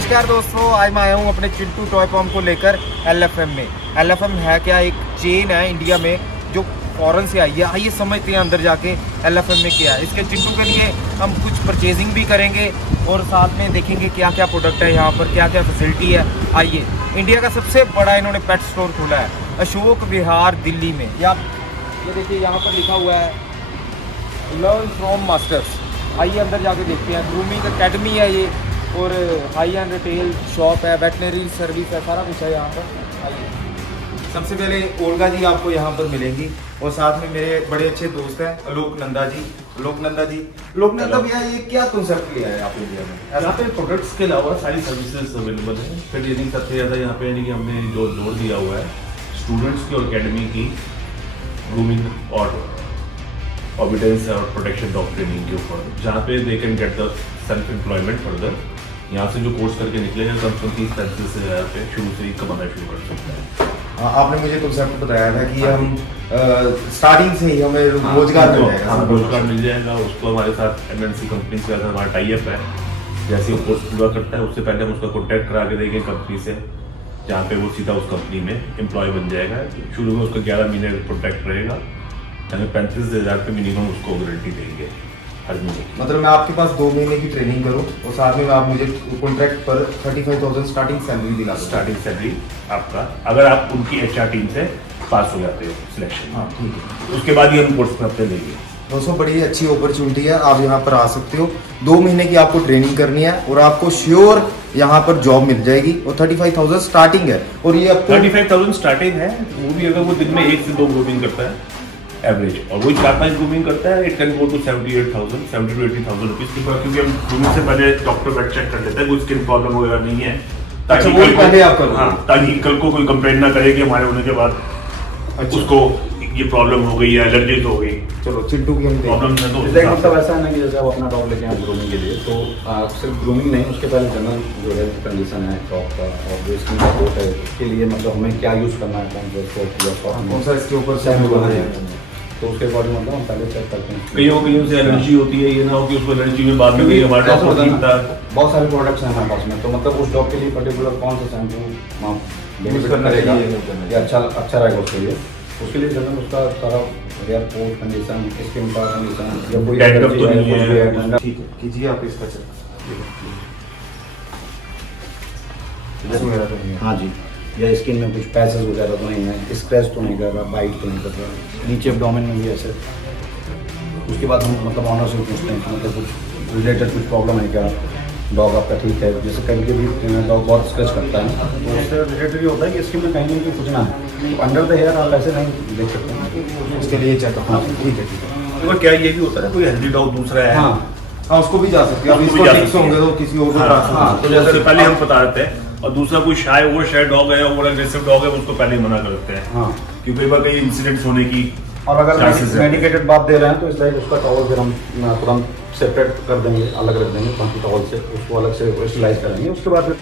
नमस्कार दोस्तों, आज मैं आया हूँ अपने चिंटू टॉय पॉम को लेकर LFM में। LFM है क्या? एक चेन है इंडिया में जो फॉरेन से आई है। आइए समझते हैं अंदर जाके LFM में क्या है। इसके चिंटू के लिए हम कुछ परचेजिंग भी करेंगे और साथ में देखेंगे क्या क्या प्रोडक्ट है यहाँ पर, क्या क्या फैसिलिटी है। आइए, इंडिया का सबसे बड़ा इन्होंने पेट स्टोर खोला है अशोक विहार दिल्ली में। ये देखिए यहाँ पर लिखा हुआ है लर्न फ्रॉम मास्टर्स। आइए अंदर जाके देखते हैं। ग्रूमिंग अकेडमी है ये और हाई एंड रिटेल शॉप है, वेटनरी सर्विस है, सारा कुछ है यहाँ पर। आइए, सबसे पहले ओल्गा जी आपको यहाँ पर मिलेंगी और साथ में मेरे बड़े अच्छे दोस्त हैं अलोक नंदा जी। अलोक नंदा भैया, ये क्या कंसेप्ट लिया है आप इंडिया में? यहाँ पे प्रोडक्ट्स के अलावा सारी सर्विसेज अवेलेबल हैं। फिर ट्रेनिंग सबसे ज़्यादा यहाँ पे यानी कि हमने जो जोर दिया हुआ है स्टूडेंट्स की और अकेडमी की ग्रूमिंग और ऑबिडेंस और प्रोटेक्शन डॉग ट्रेनिंग के ऊपर, जहाँ पे they can get the self employment further. यहाँ से जो कोर्स करके निकलेंगे कम से कम 30-35,000 रुपये शुरू से ही कमाना शुरू कर सकते हैं। आपने मुझे कंसेप्ट बताया था कि हम स्टार्टिंग से ही हमें रोजगार मिल जाएगा। हाँ, रोजगार मिल जाएगा। उसको हमारे साथ MNC कंपनी से हमारा टाई अप है। जैसे वो कोर्स पूरा करता है उससे पहले हम उसका कॉन्टैक्ट करा के देंगे कंपनी से, जहाँ पे वो सीधा उस कंपनी में एम्प्लॉय बन जाएगा। शुरू में उसका 11 महीने का कॉन्टैक्ट रहेगा, यानी 35,000 रुपये मिनिमम उसको गारंटी देंगे हर महीने की। मतलब मैं आपके पास 2 महीने की ट्रेनिंग करूँ और साथ में आप मुझे कॉन्ट्रैक्ट पर 35,000 स्टार्टिंग सैलरी दिला दो। स्टार्टिंग सैलरी आपका, अगर आप उनकी HR टीम से पास हो जाते हो सिलेक्शन। हाँ ठीक है, उसके बाद ही हम कोर्स में अपने देंगे। दोस्तों बड़ी अच्छी अपॉर्चुनिटी है, आप यहाँ पर आ सकते हो। 2 महीने की आपको ट्रेनिंग करनी है और आपको श्योर यहाँ पर जॉब मिल जाएगी और 35,000 स्टार्टिंग है। और ये आपको 35,000 स्टार्टिंग है, वो भी अगर वो दिन में 1 से 2 ग्रूमिंग करता है एवरेज, और वही 4-5 ग्रूमिंग करता है, it can go to 78,000, 70 to 80,000 rupees. क्योंकि हम ग्रूमिंग से पहले डॉक्टर वेट चेक कर लेते हैं, कोई स्किन प्रॉब्लम वगैरह नहीं है, ताकि वो पहले आप करो। हाँ, ताकि कल को कोई कंप्लेंट ना करे कि हमारे होने के बाद उसको ये प्रॉब्लम हो गई है, एलर्जीज हो गई। चलो चिंटू की हम प्रॉब्लम है तो मतलब ऐसा है ना कि जैसे आप अपना डॉग लेके आए ग्रूमिंग के लिए, तो सिर्फ ग्रूमिंग नहीं, उसके पहले जनरल जो हेल्थ कंडीशन है डॉग का और जो स्किन सपोर्ट है, उसके लिए मतलब हमें क्या यूज़ करना है, कौन सा इसके ऊपर सैम्पल बनाना है, तो उसके अकॉर्डिंग मतलब हम पहले चेक करते हैं। कईयों से एलर्जी होती है, ये ना हो कि उसको एलर्जी में बाद में कहीं हमारे डॉग को दिखता है। बहुत सारे प्रोडक्ट्स हैं हमारे पास में, तो मतलब उस डॉग के लिए पर्टिकुलर कौन सा शैम्पू बेनिफिट करेगा या अच्छा रहेगा उसके लिए। उसके लिए जनरल उसका सारा हेयर कोट कंडीशन, स्किन का कंडीशन या कोई एलर्जी है, कुछ भी है ठंडा। ठीक है, कीजिए आप इसका चेक। हाँ जी, या स्किन में कुछ पैचेस वगैरह तो नहीं है, स्क्रैच तो नहीं कर रहा, बाइट तो नहीं कर रहा, नीचे एब्डोमेन में भी ऐसे। उसके बाद हम मतलब ऑनर से पूछते हैं कि मतलब कुछ रिलेटेड कुछ प्रॉब्लम है क्या, डॉग आपका ठीक है। जैसे कभी कभी डॉग बहुत स्क्रैच करता है तो उससे रिलेटेड ये होता है कि स्किन में कहीं ना कहीं कुछ ना है, तो अंडर द हेयर आप ऐसे नहीं देख सकते हैं, उसके लिए चेकअप। हाँ ठीक है, ठीक है। और क्या ये भी होता है कोई हेल्दी डॉग दूसरा है, हाँ उसको भी जा सकते हैं। अब उसको इसको भी जा टिक्स सकते हैं। होंगे तो किसी और को हाँ, ट्रांसफर हाँ, तो जैसे पहले हम बता देते हैं, और दूसरा कोई शाय डॉग है, ओवर एग्रेसिव डॉग है, उसको पहले ही मना कर देते हैं। हाँ, क्योंकि कई बार कई इंसिडेंट्स होने की। और अगर मेडिकेटेड बात दे रहे हैं तो इस लाइक उसका टॉवल फिर हम तुरंत सेपरेट कर देंगे, अलग रख देंगे बाकी टॉवल से, उसको अलग से स्टरलाइज करेंगे। उसके बाद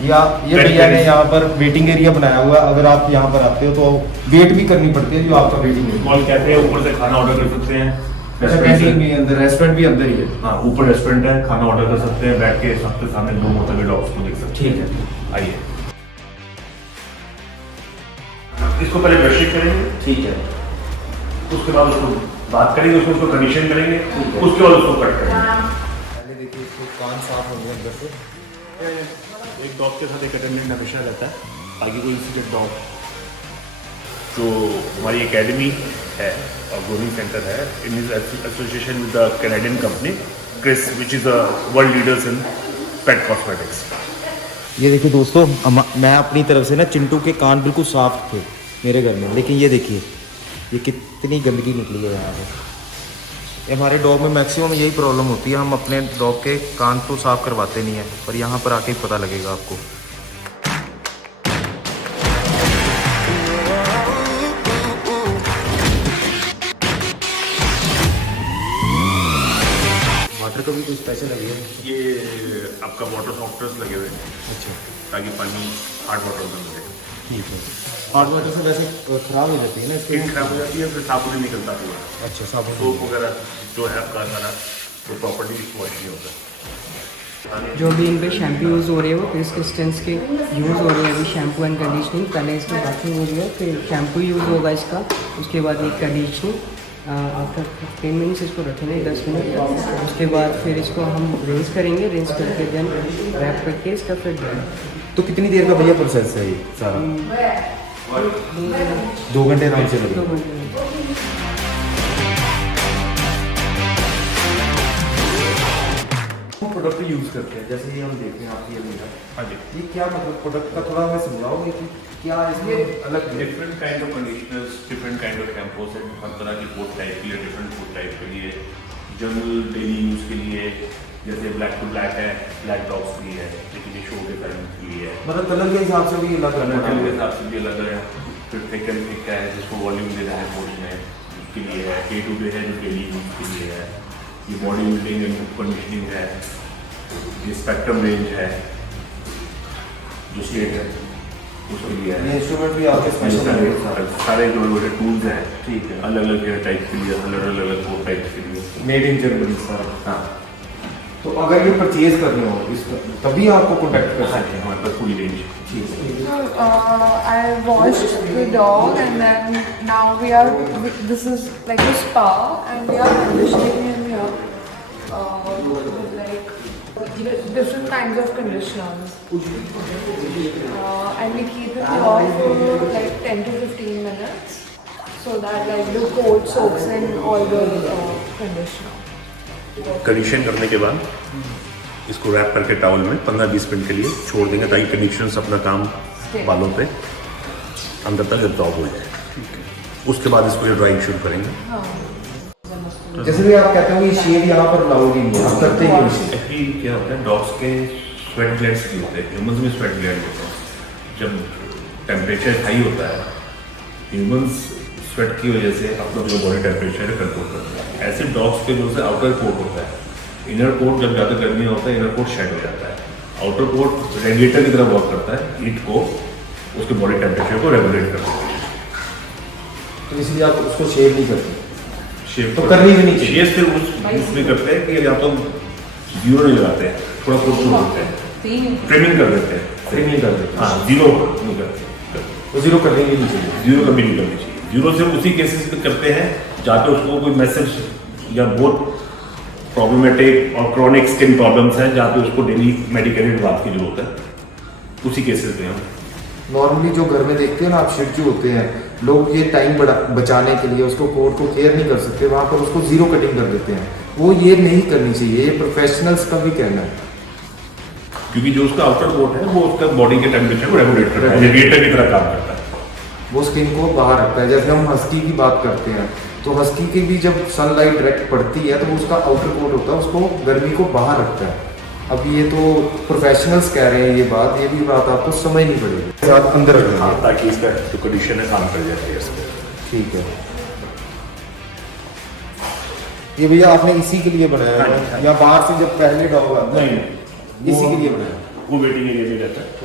ये भैया ने यहाँ पर वेटिंग एरिया बनाया हुआ है। अगर आप यहाँ पर आते हो तो वेट भी करनी पड़ती है, जो आपका वेटिंग एरिया। मॉल कहते हैं, ऊपर से खाना ऑर्डर कर सकते हैं। कैंटीन भी अंदर, रेस्टोरेंट भी अंदर ही है। हाँ, ऊपर रेस्टोरेंट है, खाना ऑर्डर कर सकते हैं, बैठ के सबके सामने 2 मोटे डॉग्स को देख सकते हैं। ठीक है, आइए, इसको पहले ब्रशिंग करेंगे, ठीक है। उसके बाद उसको बात करेंगे, उसको कंडीशन करेंगे, उसके बाद उसको कट करेंगे। पहले देखिए इसको कान साफ होंगे अंदर से। एक डॉग के साथ एक अटेंडेंट हमेशा रहता है, ताकि कोई इंसिडेंट डॉग। जो हमारी एकेडमी है और ग्रूमिंग सेंटर है, in association with the Canadian company Chris, which is the world leaders in pet cosmetics. ये देखिए दोस्तों, मैं अपनी तरफ से ना चिंटू के कान बिल्कुल साफ थे मेरे घर में, लेकिन ये देखिए ये कितनी गंदगी निकली है यहाँ पे। ये हमारे डॉग में मैक्सिमम यही प्रॉब्लम होती है, हम अपने डॉग के कान तो साफ करवाते नहीं हैं, पर यहाँ पर आके ही पता लगेगा आपको। वाटर का भी कोई स्पेशल है? ये आपका वाटर सॉफ्टर्स लगे हुए हैं, अच्छा, ताकि पानी हार्ड वाटर में मिले। ठीक है। हॉट वाटर से वैसे खराब हो जाती है ना स्किन खराब हो जाती है, फिर साबुन नहीं निकलता पूरा, अच्छा साबुन सोप वगैरह जो है आपका सारा तो प्रॉपर्ली वॉश नहीं होता। जो भी इन पे शैम्पू यूज़ हो रहे हैं वो क्रिस क्रिस्टेंस के यूज़ हो रहे हैं अभी, शैम्पू एंड कंडीशनिंग। पहले इसमें बाथिंग हो गया, फिर शैम्पू यूज़ होगा इसका, उसके बाद एक कंडीशनिंग। आफ्टर 15 मिनट्स इसको रखेंगे, 10 मिनट, उसके बाद फिर इसको हम रिंस करेंगे, रिंस करके देन रैप करके इसका फिर देंगे। तो कितनी देर का भैया प्रोसेस है ये सारा? 2 घंटे आराम से लगेगा। 2 घंटे। प्रोडक्ट यूज़ करते हैं जैसे ये हम देख रहे हैं आपकी अलमीरा, हाँ जी, ये क्या मतलब प्रोडक्ट का थोड़ा हमें समझाओगे कि क्या इसमें अलग है? Different kind of conditioners, different kind of shampoos है, हर तरह की कोट टाइप के लिए, डिफरेंट कोट टाइप के लिए, जनरल डेली यूज़ के लिए, जैसे ब्लैक टू ब्लैक है, ब्लैक डॉग्स के लिए है, लेकिन ये शो के टाइम के लिए है, मतलब कलर के हिसाब से भी अलग कलर अलग के हिसाब से भी अलग है। फिर थिक एंड थिक है जिसको वॉल्यूम देना है बॉडी में, उसके लिए है। के टू डे है जो डेली यूज के लिए है। ये बॉडी बिल्डिंग एंड कंडीशनिंग है। ये स्पेक्ट्रम रेंज है जो शेड है उसके लिए ये है। इंस्ट्रूमेंट भी आपके स्पेशल सारे जो बड़े टूल्स हैं, ठीक है, अलग अलग हेयर टाइप के लिए, अलग अलग कोट टाइप के लिए। मेड इन जर्मनी सारा। हाँ तो अगर ये परचेज करने हो इस तभी आपको कॉन्टैक्ट कर हाँ सकते जी, हैं। हमारे पास पूरी रेंज। ठीक है। I washed the dog and then now this is like a spa and we are conditioning him here with like different kinds of conditioners. And we keep it here for like 10 to 15 minutes so that like the coat soaks in all the conditioner. Condition करने के बाद इसको rap करके towel में 15-20 minute के लिए छोड़ देंगे ताकि कंडीशनर्स अपना काम बालों पे अंदर तक एब्जॉर्ब हो जाए। उसके बाद इसको ड्राइंग शुरू करेंगे। जैसे भी आप कहते हो कि शेव यहाँ पर अलाउड ही नहीं है, आप करते ही नहीं। एक्चुअली क्या होता है, डॉग्स के स्वेट ग्लैंड्स भी होते हैं, ह्यूमंस में स्वेट ग्लैंड होते हैं। जब टेम्परेचर हाई होता है, ह्यूमंस स्वेट की वजह से अपना जो बॉडी टेम्परेचर है कंट्रोल करते हैं। ऐसे डॉग्स के जो से आउटर कोट होता है, इनर कोट जब ज़्यादा गर्मी होता है इनर कोट शेड हो जाता है। आउटर कोट रेगुलेटर की तरह वर्क करता है, हीट को उसके बॉडी टेम्परेचर को रेगुलेट करता है। तो इसलिए आप उसको शेव नहीं करते। शेप तो करनी भी नहीं चाहिए। शेप से उसमें करते हैं कि या तो जीरो नहीं लगाते हैं, थोड़ा कुछ होते हैं, ट्रिमिंग कर देते हैं, ट्रिमिंग कर देते हैं। हाँ, जीरो नहीं करते, तो जीरो करनी भी नहीं चाहिए। जीरो कभी नहीं करनी चाहिए। जीरो सिर्फ उसी केसेस में करते हैं जहाँ पे उसको कोई मैसेज या बहुत प्रॉब्लमेटिक और क्रॉनिक स्किन प्रॉब्लम्स हैं जहाँ पे उसको डेली मेडिकेटेड बात की जरूरत है, उसी केसेस में हम नॉर्मली जो घर में देखते हैं ना आप शिट जो होते हैं लोग, ये टाइम बचाने के लिए उसको कोट को केयर नहीं कर सकते, वहाँ पर उसको जीरो कटिंग कर देते हैं। वो ये नहीं करनी चाहिए, ये प्रोफेशनल्स का भी कहना है। क्योंकि जो उसका आउटर कोट है वो उसका बॉडी के टेम्परेचर को रेगुलेट करता है, रेगुलेटर की तरह काम करता है। वो स्किन को बाहर रखता है। जैसे हम हस्की की बात करते हैं तो हस्की की भी जब सनलाइट डायरेक्ट पड़ती है तो उसका आउटर कोट होता है, उसको गर्मी को बाहर रखता है। अब ये तो प्रोफेशनल्स कह रहे हैं ये बात आपको समझनी पड़ेगी। साथ अंदर रखना है ताकि इसका जो कंडीशन है काम कर जाए है इसमें। ठीक है। ये भैया आपने इसी के लिए बनाया हाँ जी, है हाँ या बाहर से जब पहले डॉग आता है नहीं, इसी के लिए बनाया? वो वेटिंग एरिया में रहता है।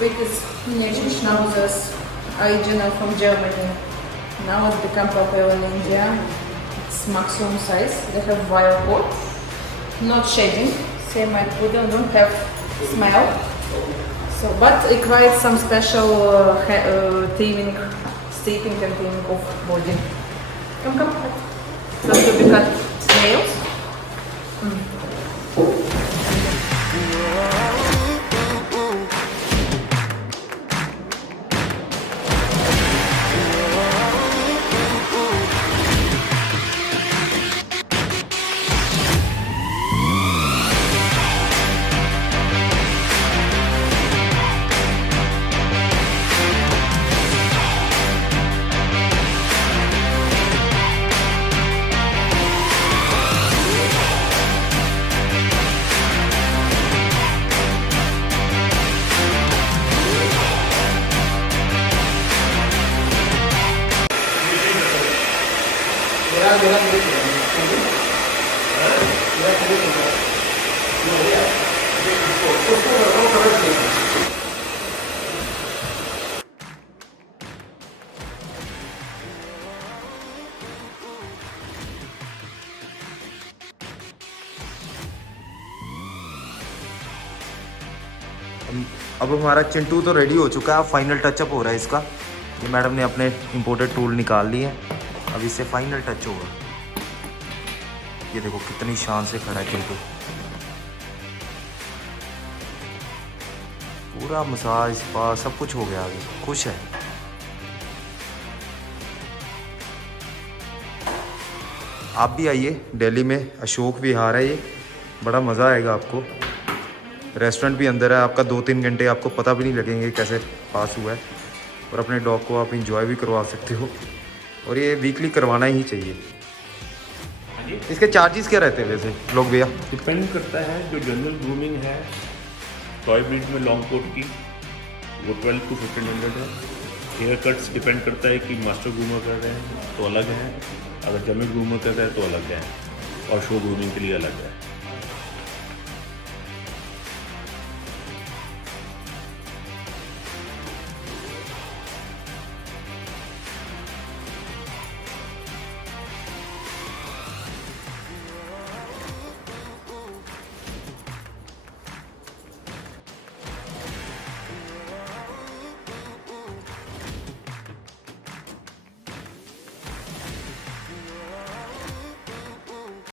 Biggest teenage schnauzers, original from Germany. Now it's become popular in India. It's maximum size. They have wire coat, not shading. Same like poodle, don't have smell. So, but requires some special trimming, stripping and trimming of body. Come. Some to be cut nails. अब हमारा चिंटू तो ready हो चुका है, अब final touch-up हो रहा है इसका। ये मैडम ने अपने इंपोर्टेड टूल निकाल लिए हैं, अब इससे फाइनल टच होगा। ये देखो कितनी शान से खड़ा है चिंटू, पूरा मसाज स्पा सब कुछ हो गया, आगे खुश है। आप भी आइए, दिल्ली में अशोक विहार है ये, बड़ा मज़ा आएगा आपको। रेस्टोरेंट भी अंदर है, आपका 2-3 घंटे आपको पता भी नहीं लगेंगे कैसे पास हुआ है, और अपने डॉग को आप इंजॉय भी करवा सकते हो, और ये वीकली करवाना ही चाहिए। इसके चार्जेस क्या रहते हैं वैसे लोग भैया? डिपेंड करता है, जो जनरल ग्रूमिंग है टॉय ब्रीड में लॉन्ग कोट की वो 12 to 1500 है। हेयर कट्स डिपेंड करता है कि मास्टर ग्रूमर कर रहे हैं तो अलग है, अगर जमी ग्रूमर कर रहे हैं तो अलग है, और शो ग्रूमिंग के लिए अलग है।